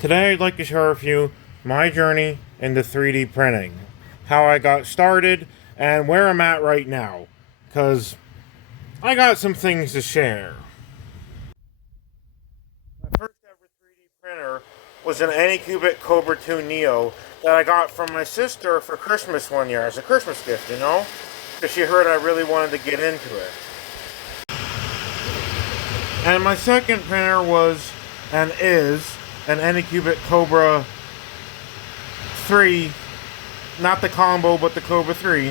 Today I'd like to share with you my journey into 3D printing, how I got started, and where I'm at right now, because I got some things to share. My first ever 3D printer was an Anycubic Cobra 2 Neo that I got from my sister for Christmas one year as a Christmas gift, because she heard I really wanted to get into it. And my second printer was and is an Anycubic Cobra 3, not the combo, but the Cobra 3.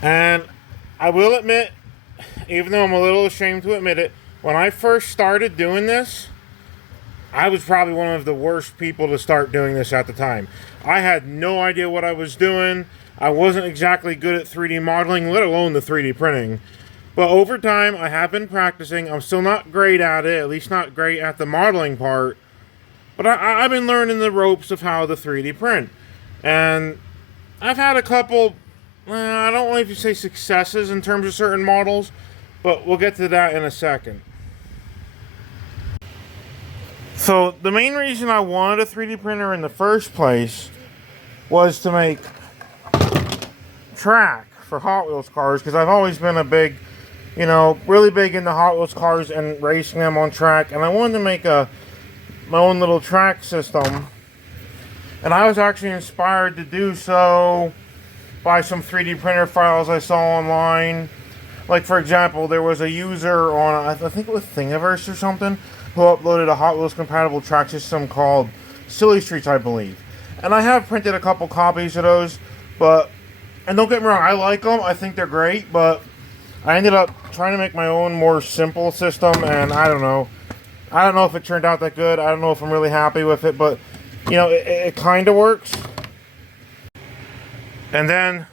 And I will admit, even though I'm a little ashamed to admit it, when I first started doing this, I was probably one of the worst people to start doing this at the time. I had no idea what I was doing. I wasn't exactly good at 3D modeling, let alone the 3D printing. But over time, I have been practicing. I'm still not great at it, at least not great at the modeling part. But I've been learning the ropes of how to 3D print. And I've had a couple, I don't know if you say successes in terms of certain models, but we'll get to that in a second. So the main reason I wanted a 3D printer in the first place was to make track for Hot Wheels cars, because I've always been a big, really big into Hot Wheels cars and racing them on track, and I wanted to make my own little track system. And I was actually inspired to do so by some 3D printer files I saw online. Like, for example, there was a user on, I think it was Thingiverse or something, who uploaded a Hot Wheels compatible track system called Sillystreets, I believe. And I have printed a couple copies of those, and don't get me wrong, I like them, I think they're great, but I ended up trying to make my own more simple system, and I don't know if it turned out that good. I don't know if I'm really happy with it, but it kind of works. And then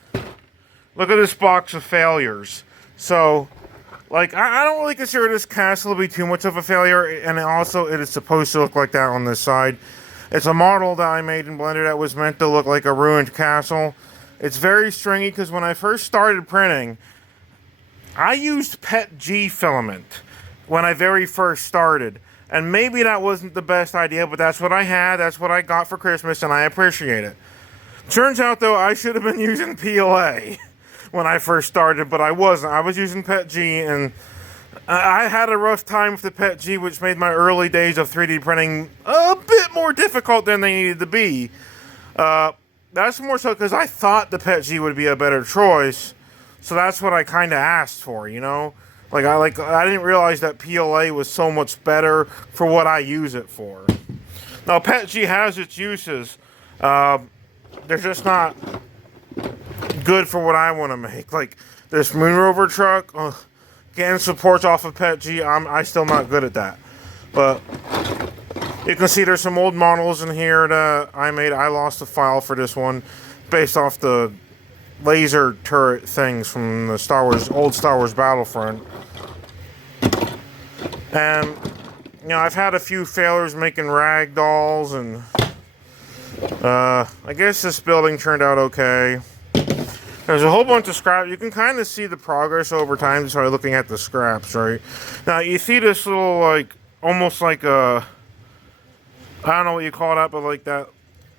look at this box of failures. So, like, I don't really consider this castle to be too much of a failure, and also it is supposed to look like that on this side. It's a model that I made in Blender that was meant to look like a ruined castle. It's very stringy because when I first started printing, I used PETG filament when I very first started. And maybe that wasn't the best idea, but that's what I had, that's what I got for Christmas, and I appreciate it. Turns out, though, I should have been using PLA when I first started, but I wasn't. I was using PETG, and I had a rough time with the PETG, which made my early days of 3D printing a bit more difficult than they needed to be. That's more so because I thought the PETG would be a better choice, so that's what I kind of asked for, I didn't realize that PLA was so much better for what I use it for. Now, PETG has its uses. They're just not good for what I want to make. Like, this Moon Rover truck, getting supports off of PETG, I'm still not good at that. But you can see there's some old models in here that I made. I lost a file for this one based off the laser turret things from the old Star Wars Battlefront. And, I've had a few failures making rag dolls, and I guess this building turned out okay. There's a whole bunch of scrap. You can kind of see the progress over time just by looking at the scraps, right? Now, you see this little, almost like a, I don't know what you call that, but like that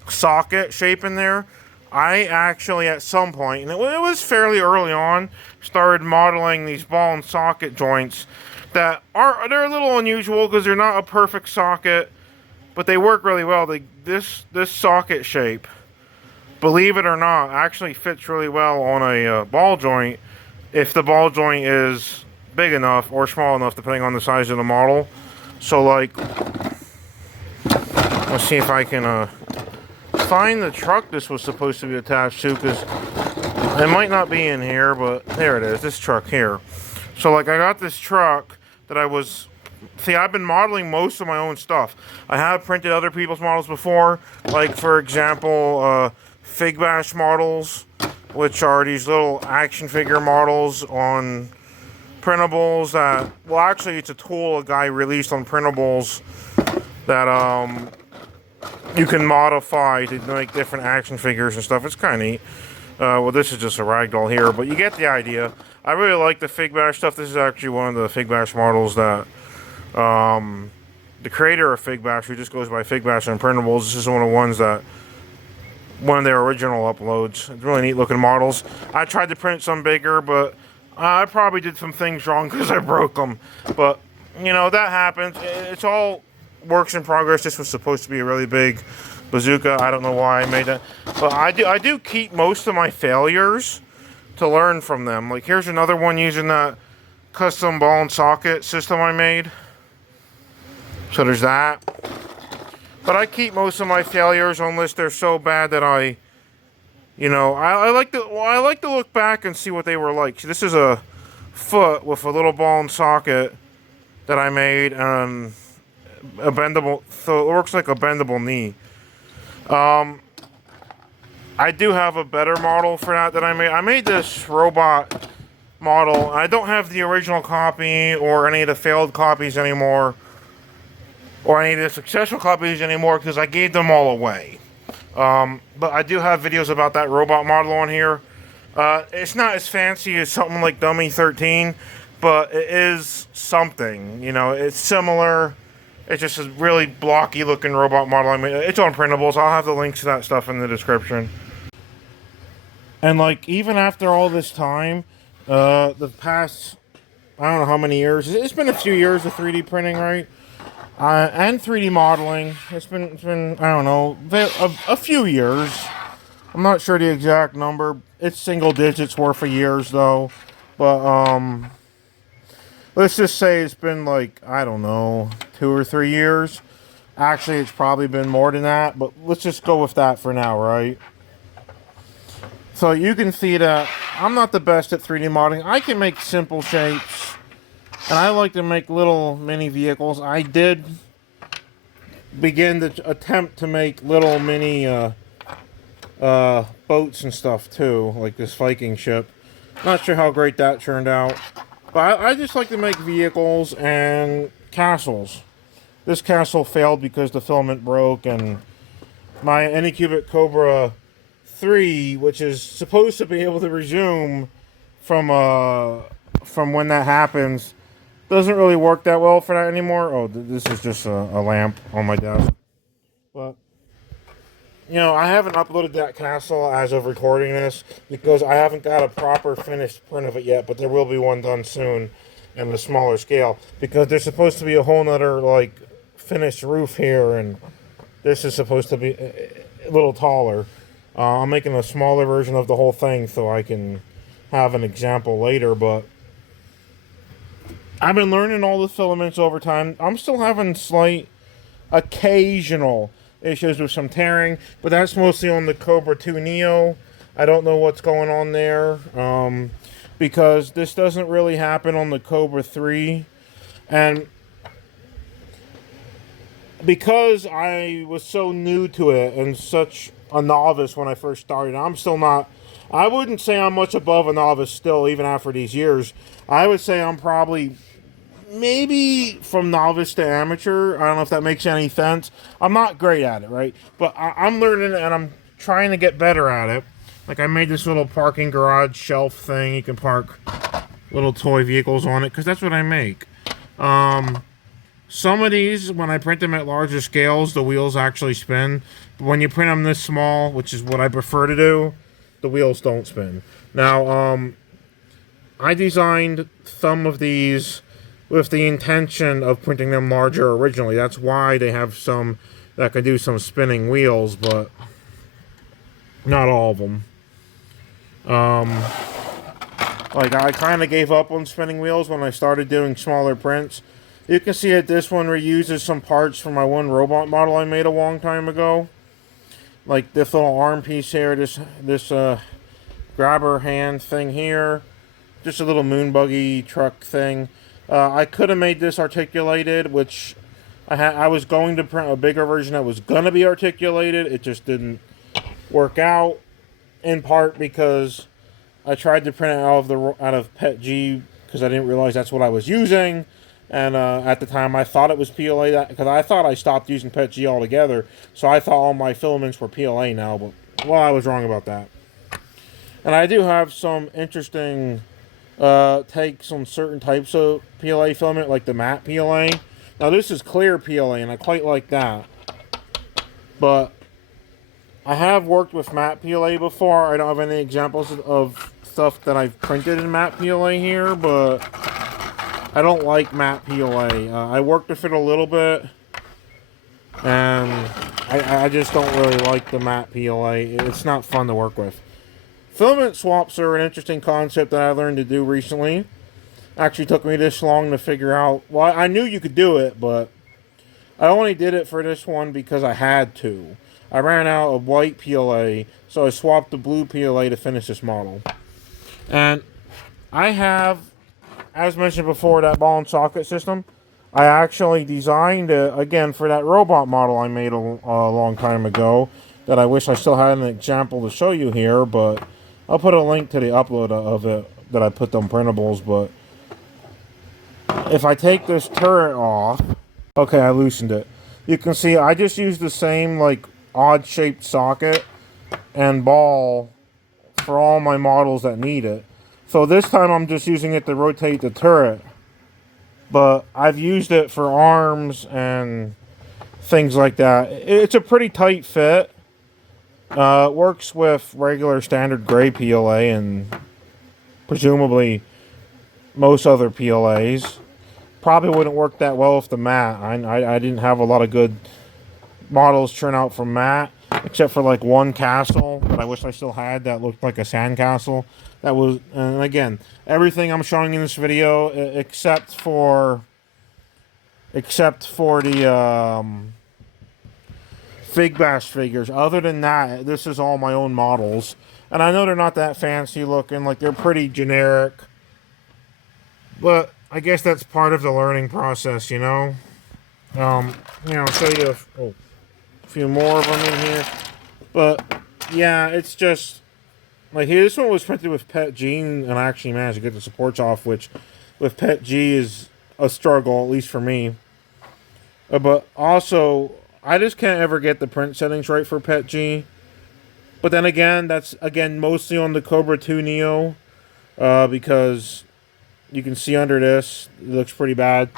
socket shape in there. I actually, at some point, and it was fairly early on, started modeling these ball and socket joints that they're a little unusual because they're not a perfect socket, but they work really well. This socket shape, believe it or not, actually fits really well on a ball joint if the ball joint is big enough or small enough, depending on the size of the model. So, let's see if I can find the truck this was supposed to be attached to, because it might not be in here, but there it is, this truck here. So, I got this truck that I've been modeling most of my own stuff. I have printed other people's models before, like, for example, Figbash models, which are these little action figure models on Printables that, well, actually, it's a tool a guy released on Printables that, you can modify to make different action figures and stuff. It's kind of neat. Well, this is just a ragdoll here, but you get the idea. I really like the Figbash stuff. This is actually one of the Figbash models that the creator of Figbash, who just goes by Figbash and Printables. This is one of the ones that, one of their original uploads. It's really neat looking models. I tried to print some bigger, but I probably did some things wrong because I broke them. But, you know, that happens. It's all works in progress. This was supposed to be a really big bazooka. I don't know why I made that. But I do keep most of my failures to learn from them. Like, here's another one using that custom ball and socket system I made. So there's that. But I keep most of my failures unless they're so bad that I like to look back and see what they were like. See, this is a foot with a little ball and socket that I made, and a bendable, so it works like a bendable knee. I do have a better model for that I made. I made this robot model. I don't have the original copy or any of the failed copies anymore, or any of the successful copies anymore, because I gave them all away. But I do have videos about that robot model on here. It's not as fancy as something like Dummy 13, but it is something. You know, it's similar. It's just a really blocky looking robot model. I mean, it's on Printables. I'll have the links to that stuff in the description. And like, even after all this time, the past, I don't know how many years, it's been a few years of 3D printing, right? And 3D modeling. It's been I don't know, a few years. I'm not sure the exact number. It's single digits worth of years though. But let's just say it's been like, I don't know, 2 or 3 years. Actually, it's probably been more than that, but let's just go with that for now, right? So you can see that I'm not the best at 3D modeling. I can make simple shapes, and I like to make little mini vehicles. I did begin to attempt to make little mini boats and stuff too, like this Viking ship. Not sure how great that turned out. But I just like to make vehicles and castles. This castle failed because the filament broke, and my Anycubic Cobra 3, which is supposed to be able to resume from when that happens, doesn't really work that well for that anymore. Oh, this is just a lamp on my desk. But, you know, I haven't uploaded that castle as of recording this because I haven't got a proper finished print of it yet, but there will be one done soon in a smaller scale, because there's supposed to be a whole nother, like, finished roof here, and this is supposed to be a little taller. I'm making a smaller version of the whole thing so I can have an example later, but I've been learning all the filaments over time. I'm still having slight, occasional issues with some tearing, but that's mostly on the Cobra 2 Neo. I don't know what's going on there, because this doesn't really happen on the Cobra 3, and because I was so new to it and such a novice when I first started, I'm still not, I wouldn't say I'm much above a novice still, even after these years. I would say I'm probably maybe from novice to amateur. I don't know if that makes any sense. I'm not great at it, right? But I'm learning, and I'm trying to get better at it. Like, I made this little parking garage shelf thing. You can park little toy vehicles on it, because that's what I make. Some of these, when I print them at larger scales, the wheels actually spin. But when you print them this small, which is what I prefer to do, the wheels don't spin. Now, I designed some of these with the intention of printing them larger originally. That's why they have some that can do some spinning wheels, but not all of them. Like, I kind of gave up on spinning wheels when I started doing smaller prints. You can see that this one reuses some parts from my one robot model I made a long time ago. Like this little arm piece here, this grabber hand thing here, just a little moon buggy truck thing. I could have made this articulated, which I was going to print a bigger version that was going to be articulated. It just didn't work out, in part because I tried to print it out of PETG because I didn't realize that's what I was using. And at the time, I thought it was PLA, because I thought I stopped using PETG altogether. So I thought all my filaments were PLA now, but, well, I was wrong about that. And I do have some interesting takes on certain types of PLA filament, like the matte PLA. Now this is clear PLA, and I quite like that. But I have worked with matte PLA before. I don't have any examples of stuff that I've printed in matte PLA here, but I don't like matte PLA. I worked with it a little bit, and I just don't really like the matte PLA. It's not fun to work with. Filament swaps are an interesting concept that I learned to do recently. Actually took me this long to figure out. Well, I knew you could do it, but I only did it for this one because I had to. I ran out of white PLA, so I swapped the blue PLA to finish this model. And I have, as mentioned before, that ball and socket system. I actually designed it, again, for that robot model I made a long time ago, that I wish I still had an example to show you here, but I'll put a link to the upload of it that I put on Printables. But if I take this turret off, okay, I loosened it. You can see I just used the same, like, odd-shaped socket and ball for all my models that need it. So this time I'm just using it to rotate the turret. But I've used it for arms and things like that. It's a pretty tight fit. It works with regular standard gray PLA and presumably most other PLAs. Probably wouldn't work that well with the matte. I didn't have a lot of good models turn out from matte, except for like one castle that I wish I still had that looked like a sandcastle. That was, and again, everything I'm showing in this video except for the Figbash figures. Other than that, this is all my own models. And I know they're not that fancy looking, like they're pretty generic. But I guess that's part of the learning process, you know? I'll show you a few more of them in here. But yeah, it's just like here, this one was printed with PET G, and I actually managed to get the supports off, which with PET G is a struggle, at least for me. But also, I just can't ever get the print settings right for PET G. But then again, that's mostly on the Cobra 2 Neo, because you can see under this, it looks pretty bad.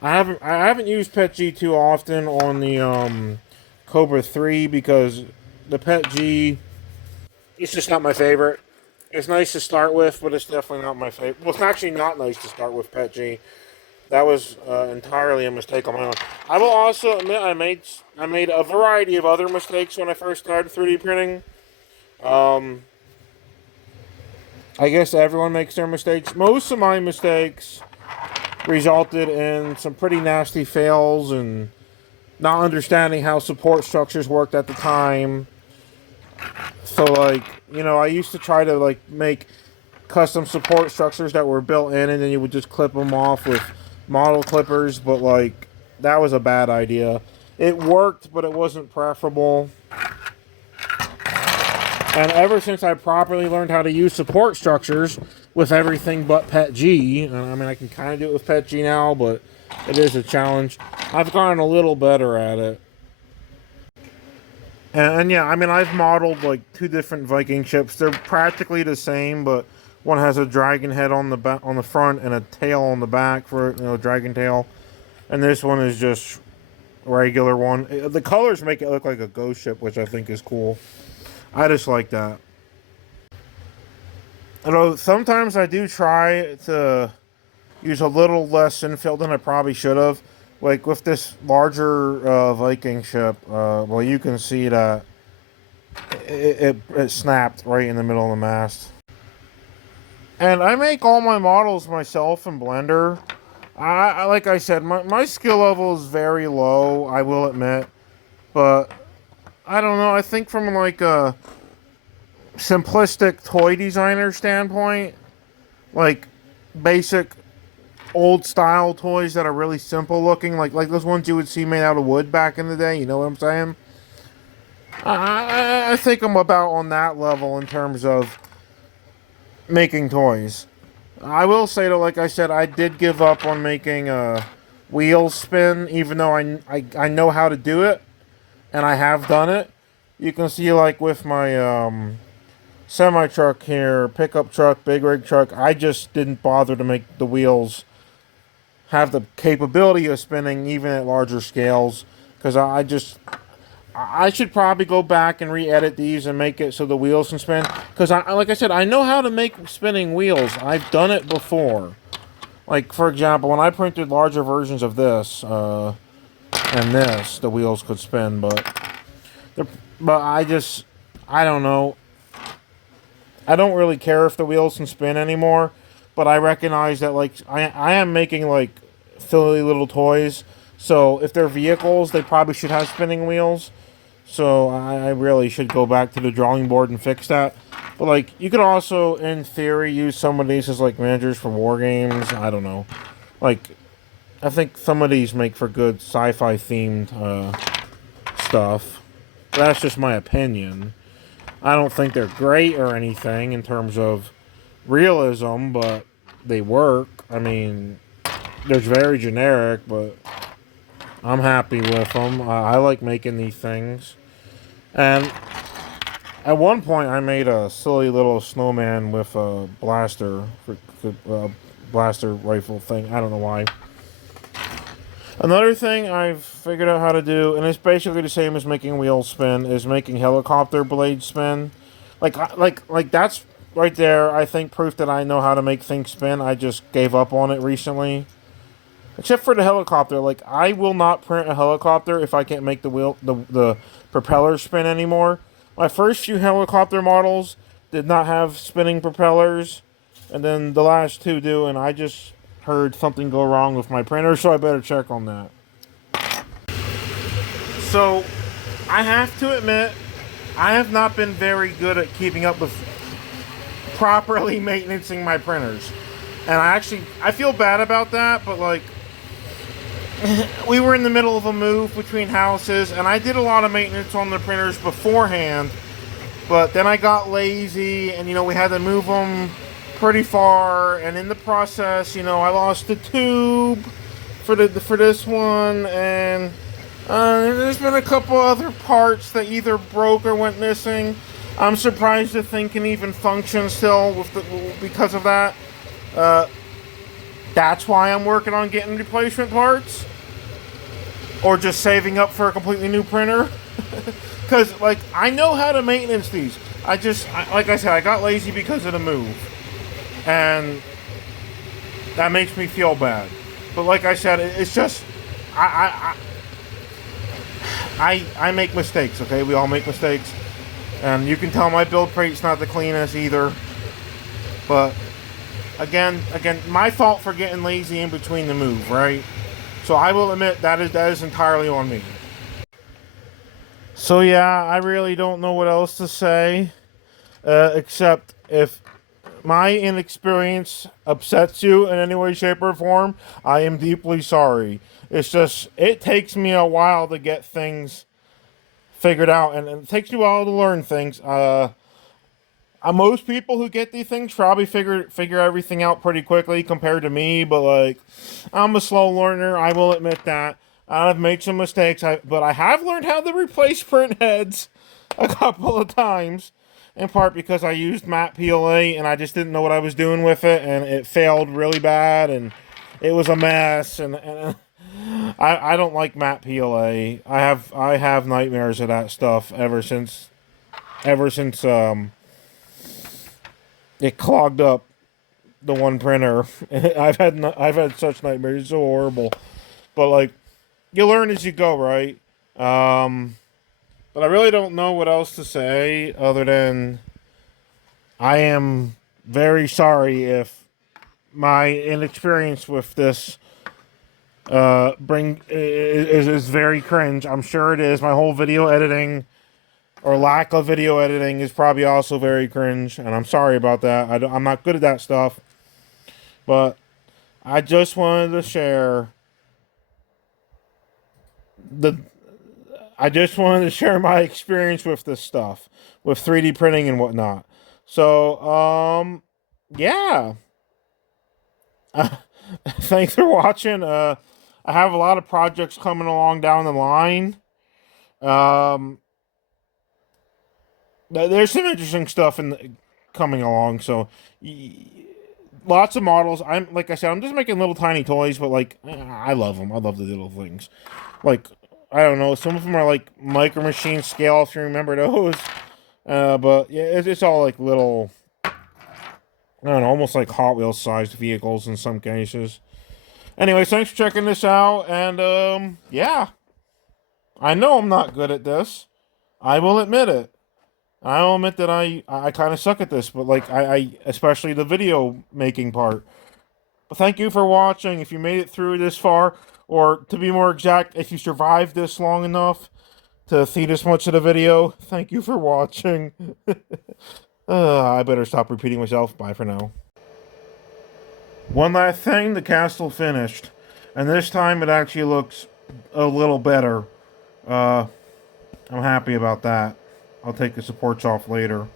I haven't used PET G too often on the Cobra 3 because the PET G, it's just not my favorite. It's nice to start with, but it's definitely not my favorite. Well, it's actually not nice to start with PET G. That was entirely a mistake on my own. I will also admit I made a variety of other mistakes when I first started 3D printing. I guess everyone makes their mistakes. Most of my mistakes resulted in some pretty nasty fails and not understanding how support structures worked at the time. So, like, I used to try to, like, make custom support structures that were built in, and then you would just clip them off with model clippers, but, like, that was a bad idea. It worked, but it wasn't preferable. And ever since I properly learned how to use support structures with everything but PET G, I mean, I can kind of do it with PET G now, but it is a challenge. I've gotten a little better at it. And yeah, I mean, I've modeled like 2 different Viking ships. They're practically the same, but one has a dragon head on the back, on the front, and a tail on the back for dragon tail. And this one is just a regular one. The colors make it look like a ghost ship, which I think is cool. I just like that. Although sometimes I do try to use a little less infill than I probably should have. Like with this larger Viking ship, well, you can see that it snapped right in the middle of the mast. And I make all my models myself in Blender. Like I said, my skill level is very low, I will admit. But I don't know, I think from like a simplistic toy designer standpoint, like basic old style toys that are really simple looking, like those ones you would see made out of wood back in the day, you know what I'm saying? I think I'm about on that level in terms of making toys. I will say that, like I said, I did give up on making wheels spin, even though I know how to do it, and I have done it. You can see, like, with my semi-truck here, pickup truck, big rig truck, I just didn't bother to make the wheels have the capability of spinning even at larger scales. Because I should probably go back and re-edit these and make it so the wheels can spin. Because like I said, I know how to make spinning wheels. I've done it before. Like, for example, when I printed larger versions of this and this, the wheels could spin. But I don't know. I don't really care if the wheels can spin anymore. But I recognize that, like, I am making, like, silly little toys. So if they're vehicles, they probably should have spinning wheels. So I really should go back to the drawing board and fix that. But, like, you could also, in theory, use some of these as, like, managers for war games. I don't know. Like, I think some of these make for good sci-fi themed stuff. That's just my opinion. I don't think they're great or anything in terms of realism, but they work. I mean, they're very generic, but I'm happy with them. I like making these things. And at one point, I made a silly little snowman with a blaster rifle thing. I don't know why. Another thing I've figured out how to do, and it's basically the same as making wheels spin, is making helicopter blades spin. Like that's right there. I think proof that I know how to make things spin. I just gave up on it recently. Except for the helicopter, like I will not print a helicopter if I can't make the propeller spin anymore. My first few helicopter models did not have spinning propellers, and then the last two do, and I just heard something go wrong with my printer, so I better check on that. So, I have to admit, I have not been very good at keeping up with properly maintaining my printers. And I feel bad about that, but like, we were in the middle of a move between houses, and I did a lot of maintenance on the printers beforehand, but then I got lazy, and we had to move them pretty far, and in the process, I lost the tube for this one, and there's been a couple other parts that either broke or went missing. I'm surprised the thing can even function still because of that. That's why I'm working on getting replacement parts. Or just saving up for a completely new printer. Because, like, I know how to maintenance these. Like I said, I got lazy because of the move. And that makes me feel bad. But like I said, it's just... I make mistakes, okay? We all make mistakes. And you can tell my build crate's not the cleanest either. But... Again, my fault for getting lazy in between the move, right? So I will admit that is entirely on me. So yeah, I really don't know what else to say, except if my inexperience upsets you in any way, shape, or form, I am deeply sorry. It's just, it takes me a while to get things figured out, and it takes me a while to learn things. Most people who get these things probably figure everything out pretty quickly compared to me, but like, I'm a slow learner, I will admit that. I've made some mistakes, but I have learned how to replace print heads a couple of times, in part because I used matte PLA and I just didn't know what I was doing with it, and it failed really bad, and it was a mess, and I don't like matte PLA. I have nightmares of that stuff ever since it clogged up the one printer. I've had such nightmares. It's so horrible. But like, you learn as you go, right? But I really don't know what else to say other than I am very sorry if my inexperience with this is very cringe. I'm sure it is. My whole video editing or lack of video editing is probably also very cringe, and I'm sorry about that. I'm not good at that stuff, but I just wanted to share my experience with this stuff, with 3D printing and whatnot. So, yeah. Thanks for watching. I have a lot of projects coming along down the line. There's some interesting stuff coming along, so lots of models. Like I said, I'm just making little tiny toys, but like I love them. I love the little things. Like I don't know, some of them are like Micro Machine scale, if you remember those. But yeah, it's all like little, I don't know, almost like Hot Wheels sized vehicles in some cases. Anyways, thanks for checking this out, and yeah, I know I'm not good at this. I will admit it. I will admit that I kind of suck at this, but like I especially the video making part. But thank you for watching. If you made it through this far, or to be more exact, if you survived this long enough to see this much of the video, thank you for watching. I better stop repeating myself. Bye for now. One last thing, the castle finished. And this time it actually looks a little better. I'm happy about that. I'll take the supports off later.